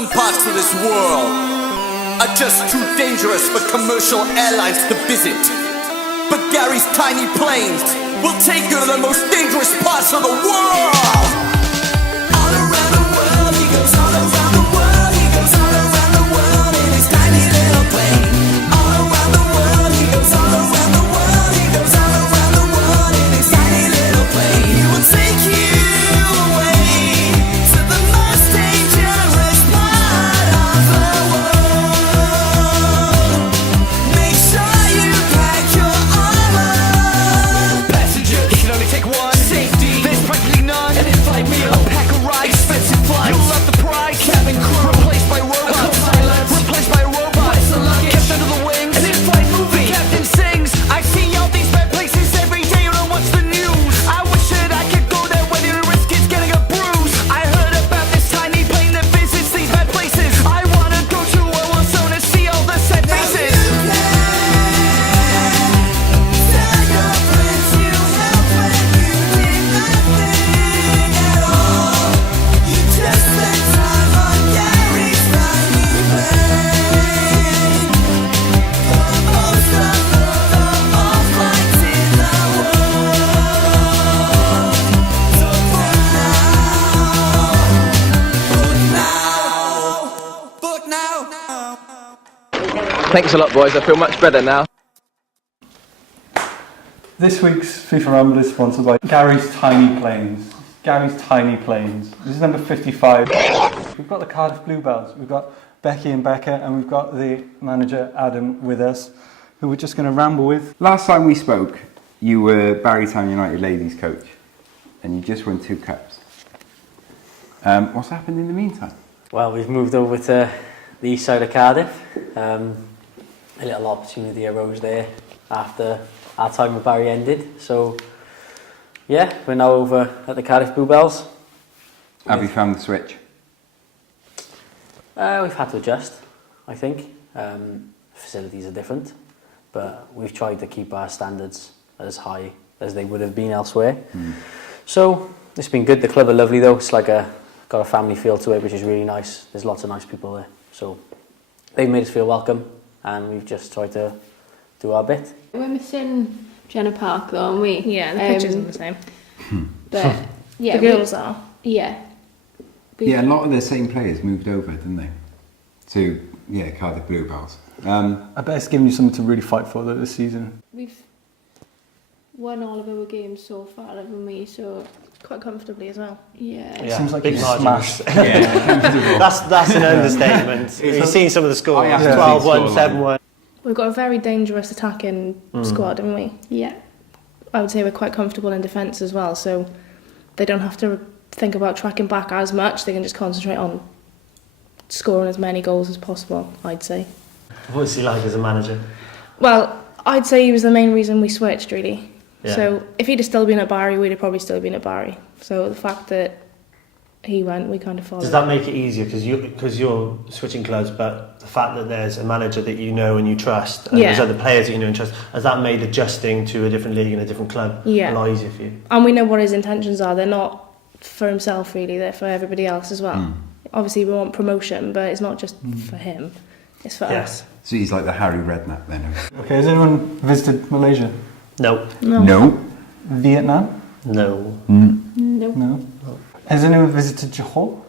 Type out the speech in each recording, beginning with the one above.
Some parts of this world are just too dangerous for commercial airlines to visit. But Gary's tiny planes will take you to the most dangerous parts of the world. All around the world, he goes all around the world. He goes all around the world in his tiny little plane. All around the world, he goes all around the world. He goes all around the world in his tiny little plane. He will take you away to the most dangerous part of the world. Make sure you pack your armor. Passenger, you can only take one. Safety, there's practically none. And in flight meal, a pack of rice, expensive flights. You'll love the pride, cabin crew, replaced by robots. Replaced by robots, kept under the wings. And in flight movie, the captain sings. I see all these bad places every day. You don't watch the news. I wish that I could go there when the risk is getting a bruise. I heard about this tiny plane that visits these bad places. I wanna go to a war zone and see all the sad faces. Tell your friends you help when you did nothing at all. You just spent time on Gary's tiny plane. The most of all flights in the world. So book now. Thanks a lot, boys. I feel much better now. This week's FIFA Rumble is sponsored by Gary's Tiny Planes. Gary's Tiny Planes. This is number 55. We've got the Cardiff Bluebells. We've got Becky and Becca, and we've got the manager Adam with us, who we're just going to ramble with. Last time we spoke, you were Barrytown United ladies coach, and you just won 2 cups. What's happened in the meantime? Well, we've moved over to the east side of Cardiff. A little opportunity arose there after our time with Barry ended. So, yeah, we're now over at the Cardiff Bluebells. Have you found the switch? We've had to adjust, I think. Facilities are different, but we've tried to keep our standards as high as they would have been elsewhere. So, it's been good. The club are lovely though. It's like got a family feel to it, which is really nice. There's lots of nice people there. So, they've made us feel welcome, and we've just tried to do our bit. We're missing Jenna Park though, aren't we? Yeah, the pictures are the same. But yeah, The girls are. Yeah. Yeah, a lot of the same players moved over, didn't they? To, Cardiff Bluebells. I bet it's given you something to really fight for though this season. We've won all of our games so far, haven't we? So Quite comfortably as well. yeah. It seems like big you margins. smashed. That's an understatement. You've seen some of the scores. I have 12-1, 7-1. We've got a very dangerous attacking squad, haven't we? Yeah. I would say we're quite comfortable in defence as well, so they don't have to think about tracking back as much. They can just concentrate on scoring as many goals as possible, I'd say. What's he like as a manager? Well, I'd say he was the main reason we switched, really. Yeah. So if he'd have still been at Barry, we'd have probably still been at Barry. So the fact that he went, we kind of followed. Does that make it easier because you're switching clubs, but the fact that there's a manager that you know and you trust, and there's other players that you know and trust, has that made adjusting to a different league and a different club a lot easier for you? And we know what his intentions are. They're not for himself, really. They're for everybody else as well. Obviously, we want promotion, but it's not just for him. It's for us. So he's like the Harry Redknapp then. Okay, has anyone visited Malaysia? No. No. Vietnam? No. No. Has anyone visited Johor?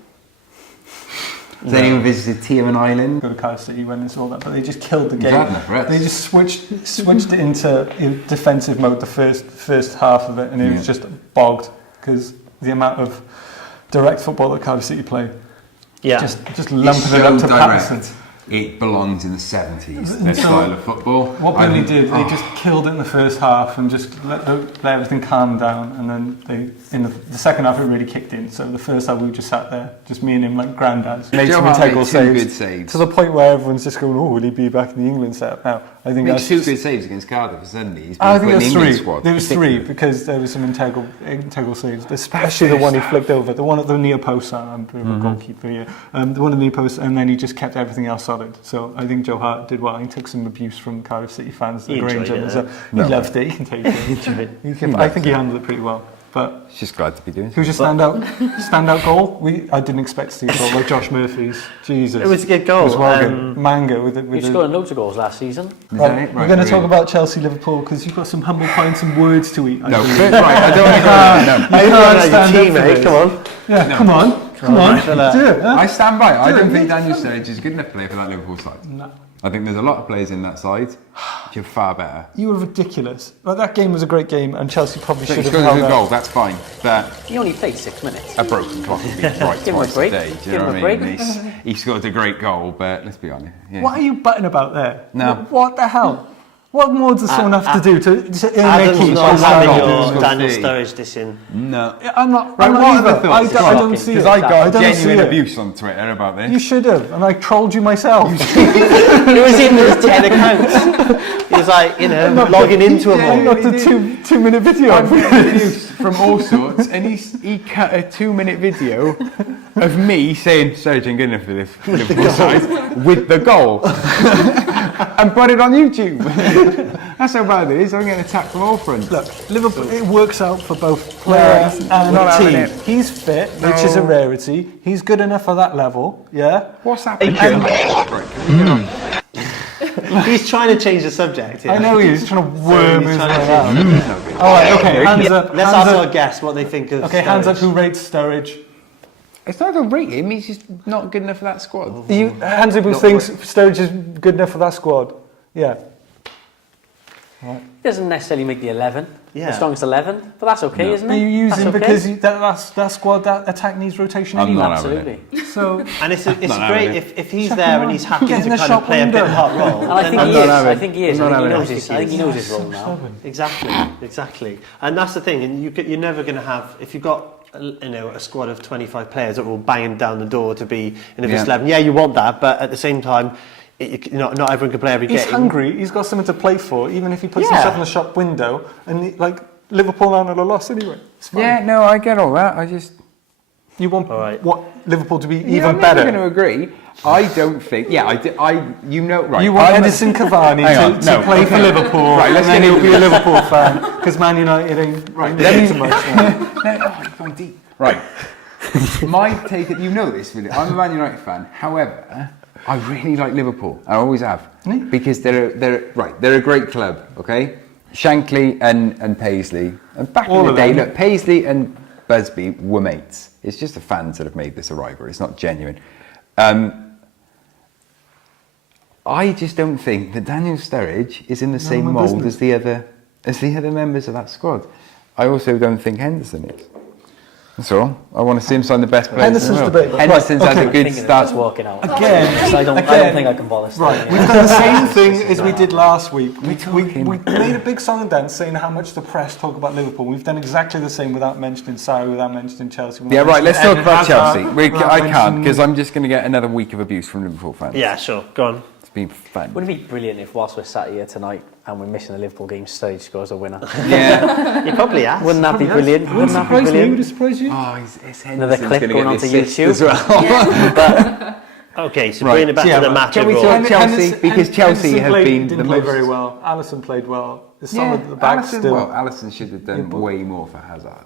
Has anyone visited Tioman Island? Go to Cardiff City when they saw that, but they just killed the game. Right. They just switched it into defensive mode the first half of it, and it was just bogged because the amount of direct football that Cardiff City play, just lumping it up to Patterson. It belongs in the 70s, their style of football. What Burnley did, they just killed it in the first half and just let everything calm down, and then in the second half it really kicked in. So the first half we just sat there, just me and him like granddads. Made some integral saves. To the point where everyone's just going, oh, will he be back in the England setup now? I think that's 2 good saves against Cardiff, suddenly he's I been think put in the England 3. squad. There was 3 because there was some integral saves, especially the one he flicked over, the one at the near post. I'm a goalkeeper here. The one at the near post, and then he just kept everything else solid. So I think Joe Hart did well. He took some abuse from Cardiff City fans. He loved it. He can take it. I think he handled it pretty well. But Just glad to be doing who's your standout goal? I didn't expect to see a goal like Josh Murphy's. Jesus. It was a good goal. It was well good. Manga with it. You scored loads of goals last season. Right, we're going to talk about Chelsea-Liverpool because you've got some humble pie and some words to eat. No, right, I don't want to go. No. You can't stand team, up for this. Come on. Yeah, No. come on. Do it. Huh? I stand by it. I Do don't it. think Daniel Sturridge is good enough to play for that Liverpool side. No. I think there's a lot of players in that side which are far better. You were ridiculous. Well, that game was a great game and Chelsea probably So should he have scored a held good out. goal, that's fine. But He only played 6 minutes. a broken clock would be right Give him a twice break. a day. Do you Give know him what a I mean? break. He scored a great goal, but let's be honest. Yeah. What are you butting about there? No. What the hell? What more does someone have to do to earn their Adam's keep? not having goal. your Goal. Daniel Sturridge dissing. No. I'm not. Right, I'm what not are the either. thoughts? I don't see it. Because I got don't see genuine it. abuse on Twitter about this. You should have, and I trolled you myself. It was in his 10 accounts. He was like, logging into them I all. knocked a two-minute video. I've got abuse from all sorts, and he cut a 2-minute video of me saying Sturridge ain't good enough for this Liverpool side with the goal, and put it on YouTube. That's how bad it is. I'm getting attacked from all fronts. Look, Liverpool. It works out for both players and not the having team. it. He's fit, which is a rarity. He's good enough for that level. Yeah. What's happening? He's trying to change the subject. Yeah. I know he's trying to worm his way trying out. All right. Okay. Hands up. Let's hands ask up. our guests what they think of Okay. Hands up. Sturridge. Who rates Sturridge? It's not to rate him. He's just not good enough for that squad. Hands up. Who thinks Sturridge is good enough for that squad? Yeah. He doesn't necessarily make the 11, Yeah. the strongest 11, but that's okay, isn't But it? you use That's him okay. because that squad, that attack needs rotation I'm anyway. not having Absolutely. So And it's not great having if he's there and he's happy Get to in the kind of shop play a bit window. part role. And I think then he that's- is. having- I think he is. I'm I not think he having knows it. his. I think he knows his role now. Exactly. And that's the thing. And you're never going to have, if you've got a squad of 25 players that are all banging down the door to be in a first 11. Yeah, you want that, but at the same time, not everyone can play every game. he's hungry. He's got something to play for, even if he puts himself in the shop window. And Liverpool aren't at a loss anyway. It's fine. Yeah, no, I get all that. I just You want right. what Liverpool to be I'm even never better. going to agree. I don't think. Yeah, right. You want I'm Edison Cavani Hang on, to no, play for okay. Liverpool, Right, let's and then get he'll be a Liverpool fan because Man United ain't let me- too much. Now. You're going deep. Right. My take, you know this, really. I'm a Man United fan. However, I really like Liverpool. I always have, because they're a great club. Okay, Shankly and Paisley, and back All in the of day, them. look, Paisley and Busby were mates. It's just the fans that have made this a rivalry. It's not genuine. I just don't think that Daniel Sturridge is in the same my mould business. as the other members of that squad. I also don't think Henderson is. That's all. I want to see him sign the best players in Henderson's the world. debatable. Henderson's Right, had a okay. good Thinking of start. just walking out. Again, I don't think I can bother. Right, we've done the same thing as we did last week. We made a big song and dance saying how much the press talk about Liverpool. We've done exactly the same without mentioning Sarri, without mentioning Chelsea. Yeah, right, let's talk about Chelsea. Without I can't, mentioning- because I'm just going to get another week of abuse from Liverpool fans. Yeah, sure. Go on. It's been fun. Wouldn't it be brilliant if whilst we're sat here tonight and we're missing the Liverpool game, Sturridge scores a winner? Yeah. You probably have. Wouldn't that be brilliant? Wouldn't that be Would it brilliant? surprise you? Oh, it's Another Henderson's clip gonna going get onto the assist YouTube. as well. Okay, so Right. bringing it back Yeah, to the but match can we overall. talk Chelsea? Because Chelsea have been didn't the play most... very well. Alisson played well. The song Yeah, at the back Alisson, still. Alisson should have done way more for Hazard.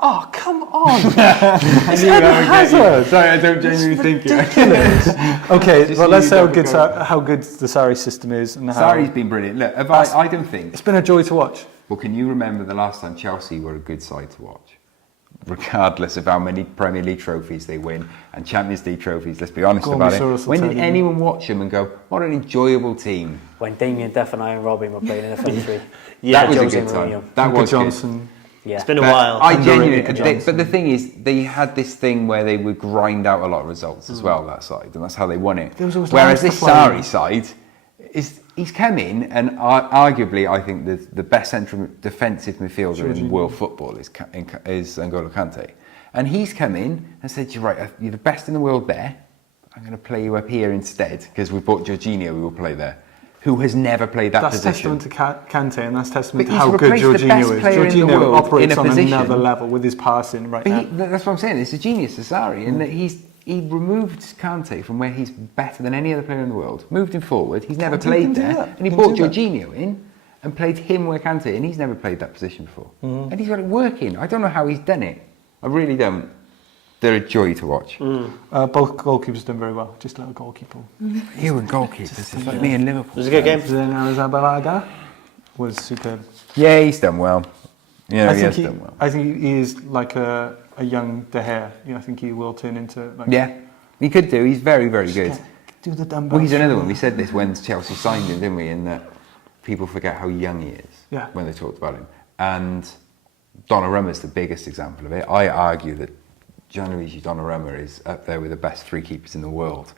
Oh, come on! Hazard! Sorry, I don't genuinely think it. Okay, Just well, let's use say that how good the Sarri system is and how Sarri's been brilliant. Look, I don't think... it's been a joy to watch. Well, can you remember the last time Chelsea were a good side to watch? Regardless of how many Premier League trophies they win and Champions League trophies, let's be honest Go on, about Saurus it. will When tell did you. anyone watch them and go, what an enjoyable team? When Damien Duff and Ian Robin were playing in a front three. Yeah, that was Jose a good time. Mourinho. That Luka was good. Johnson. Yeah. It's been a But while. I Underrated genuinely, Johnson. but the thing is, they had this thing where they would grind out a lot of results as well, that side, and that's how they won it. There was always Whereas lines this to play. Sarri side, he's come in, and arguably, I think the best central defensive midfielder in world football is N'Golo Kante. And he's come in and said, you're right, you're the best in the world there, I'm going to play you up here instead, because we bought Jorginho, who will play there, who has never played that That's position. testament to Kante, and that's testament But to he's how good replaced the best Jorginho is. player in the Jorginho world operates in a on position. another level with his passing right now. But that's what I'm saying. It's a genius, Sarri, in that he removed Kante from where he's better than any other player in the world, moved him forward. He's never Kante played can do there, that. and he He brought can do that. Jorginho in, and played him where Kante, and he's never played that position before. And he's got it working. I don't know how he's done it. I really don't. They're a joy to watch. Both goalkeepers done very well. Just let a goalkeeper. You and goalkeepers, it's like me and Liverpool. It was a good game. Zabalaga was superb. Yeah, he's done well. Yeah, he has done well. I think he is like a young De Gea. I think he will turn into. Like, Yeah, he could do. He's very, very good. Do the dumbbells. Well, he's another one. We said this when Chelsea signed him, didn't we? In that people forget how young he is when they talked about him. And Donnarumma's the biggest example of it. I argue that Gianluigi Donnarumma is up there with the best three keepers in the world,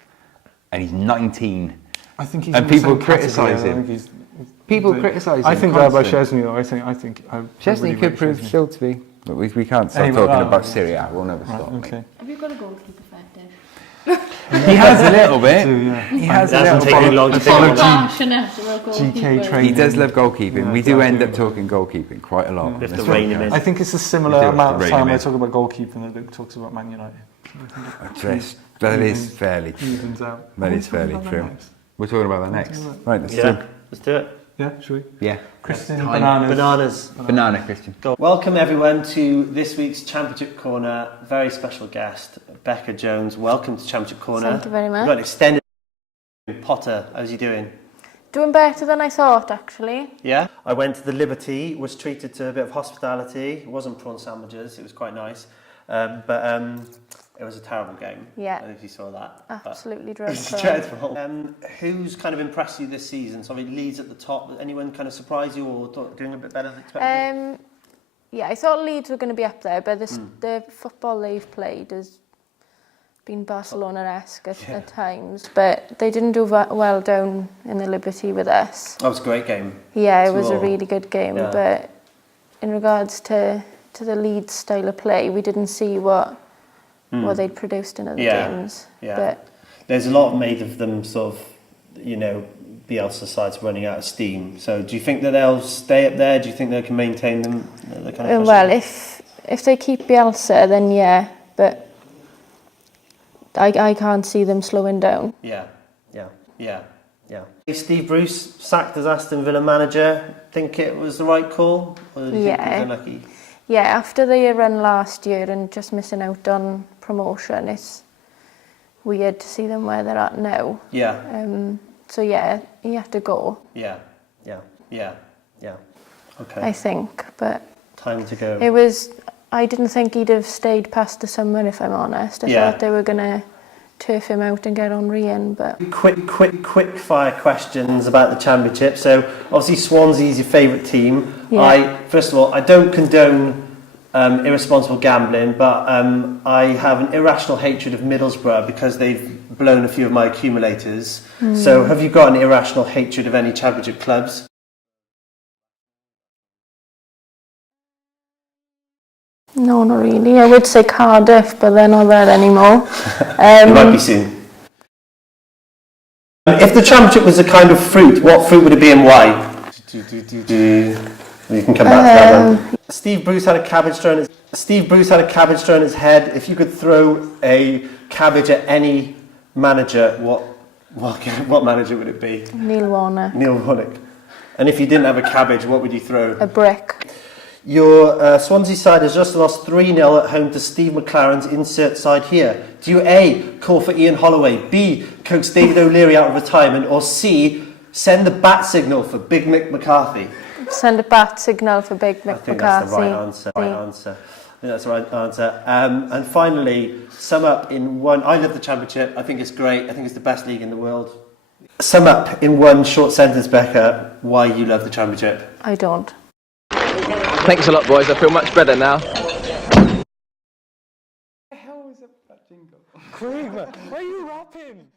and he's 19. I think he's. And people criticise him. People criticise him. I think that about Szczesny though. I think Szczesny could prove still to be. But we can't stop talking about Serie A. We'll never stop. Okay. Have you got a goalkeeper fetish? He has a little bit. He has a little taken bit. long to think about that. GK training. He does love goalkeeping. We do end up talking goalkeeping quite a lot. If the rain him in. I think it's a similar amount of time I talk about goalkeeping that Luke talks about Man United. That is fairly true. Evens out. That is fairly true. We're talking about that next. Right, let's do it. Yeah, should we? Yeah. Christian, bananas. Banana, Christian. Welcome everyone to this week's Championship Corner. Very special guest, Becca Jones. Welcome to Championship Corner. Thank you very much. We've got an extended Potter. How's you doing? Doing better than I thought, actually. Yeah. I went to the Liberty, was treated to a bit of hospitality. It wasn't prawn sandwiches. It was quite nice, but it was a terrible game. Yeah. I don't know if you saw that. Absolutely It's dreadful. dreadful. Who's kind of impressed you this season? So Leeds at the top. Anyone kind of surprise you or doing a bit better than expected? Yeah, I thought Leeds were going to be up there, but the football they've played has been Barcelona-esque at times. But they didn't do well down in the Liberty with us. That was a great game. Yeah, it was a really good game. Yeah. But in regards to the Leeds style of play, we didn't see what they'd produced in other games. Yeah. But there's a lot made of them sort of, Bielsa sides running out of steam. So do you think that they'll stay up there? Do you think they can maintain them? The kind of well, if they keep Bielsa, then yeah. But I can't see them slowing down. Yeah. Steve Bruce sacked as Aston Villa manager. Think it was the right call? Or did you think he was unlucky? Yeah, after the run last year and just missing out on promotion, it's weird to see them where they're at now. Yeah. So yeah, he had to go. Yeah. Okay. I think, but time to go. It was. I didn't think he'd have stayed past the summer, if I'm honest. I thought they were gonna turf him out and get Henry in, but quick fire questions about the Championship. So obviously Swansea's your favourite team. Yeah. First of all, I don't condone irresponsible gambling, but I have an irrational hatred of Middlesbrough because they've blown a few of my accumulators. So have you got an irrational hatred of any Championship clubs? no, not really. I would say Cardiff, but they're not there anymore. It might be soon. If the Championship was a kind of fruit, what fruit would it be and why? You can come back to that one. Steve Bruce had a cabbage thrown in his head. If you could throw a cabbage at any manager, what manager would it be? Neil Warnock. Neil Warnock. And if you didn't have a cabbage, what would you throw? A brick. Your Swansea side has just lost 3-0 at home to Steve McLaren's insert side here. Do you A, call for Ian Holloway, B, coax David O'Leary out of retirement, or C, send the bat signal for Big Mick McCarthy? Send a bat signal for Big Mick McCarthy. That's the right answer. I think that's the right answer. And finally, sum up in one. I love the Championship. I think it's great. I think it's the best league in the world. Sum up in one short sentence, Becca, why you love the Championship. I don't. Thanks a lot, boys. I feel much better now. Craig, why are you rapping?